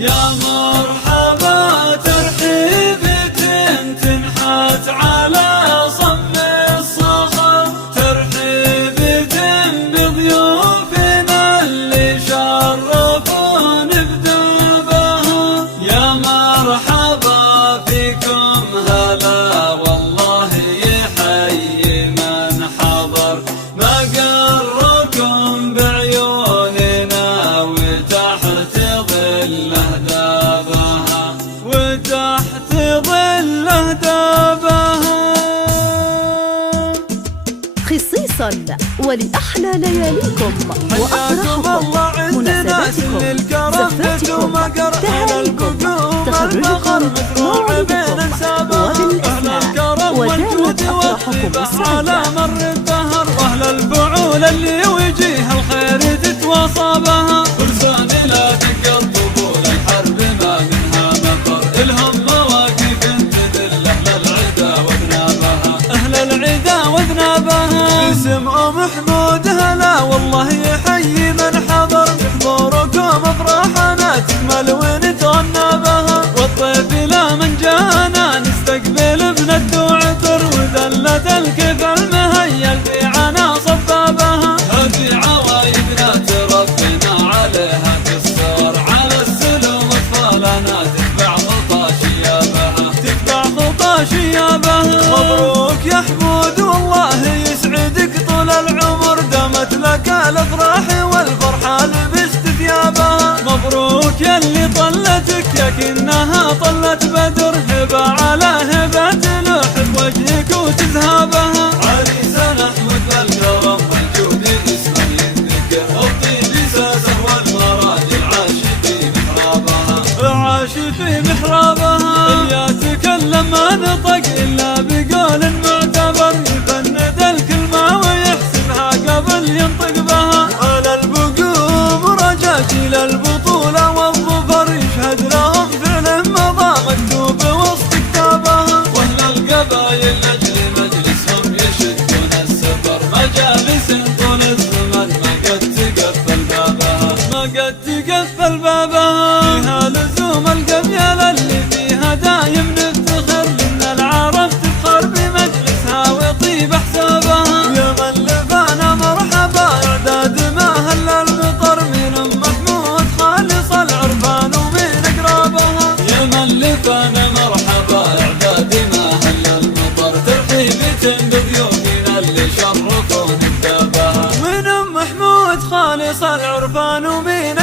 يا مرحبا ترحيب تنحت على صم الصخر، ترحيب بضيوفنا اللي شرفون بدوبها. يا مرحبا فيكم هلا والله يحيي من حضر، ما قركم بعيوننا وتحت ظله دابها، وتحت ظله دابها. خصيصا ولأحلى لياليكم وأفراحكم، مناسباتكم، زفاتكم، تهانيكم، تخرجكم، موعدكم وبالأسماء، ودامت أفراحكم على السعيدة. مر الدهر، واهل الفعول اللي وجيه الخير تتواصبها، فرسان لا تنقض طبول الحرب ما منها مطر، الهم مواقف تدل اهل العدا وذنابها، اهل العدا وذنابها. اسم محمود هلا والله يحيي من حضر، بحضوركم افراحنا تكمل ونتغنى بها، والطيف لا من جانا نستقبل بند وعطر، وذلة الكيف المهيل في عنا صبابها. هذه عوايدنا تربينا عليها قصر، على السلوم اطفالنا تتبع خطى شيابها، تتبع خطى شيابها. مبروك يا حمود والله يسعدك طول العمر، دامت لك الافراح والفرحه لبست ثيابها. مبروك يا اللي طلتك لكنها طلت بدر، هبه على هبه تلوح بوجهك وتذهبها. عريسنا احمد بالكرم والجود اسمه يذكر، الطيب ساسه والمراجل عاش في محرابها، عاش في محرابها. يا تكلم ما نطق الا بقول معتبر، يفند الكلمه ويحسبها قبل ينطق بها. على البقوم رجاجيل البطوله والظفر، يشهد لهم فعل مضى مكتوب وسط كتابها. واهل القبايل لاجل مجلسهم يشدون السفر، مجالس طول الزمن ما قد تقفل بابها، ما قد تقفل بابها. فيها لزوم القبيله اللي فيها دايم نفتخر، لان العرب تفخر بمجلسها ويطيب حسابها. يا من لفانا مرحبا اعداد ما هل المطر، من ام محمود خالص العرفان ومن اقرابها. يا من لفانا مرحبا اعداد ما هل المطر، ترحيبة بضيوفنا اللي شرفون كتابها، من ام محمود خالص العرفان ومن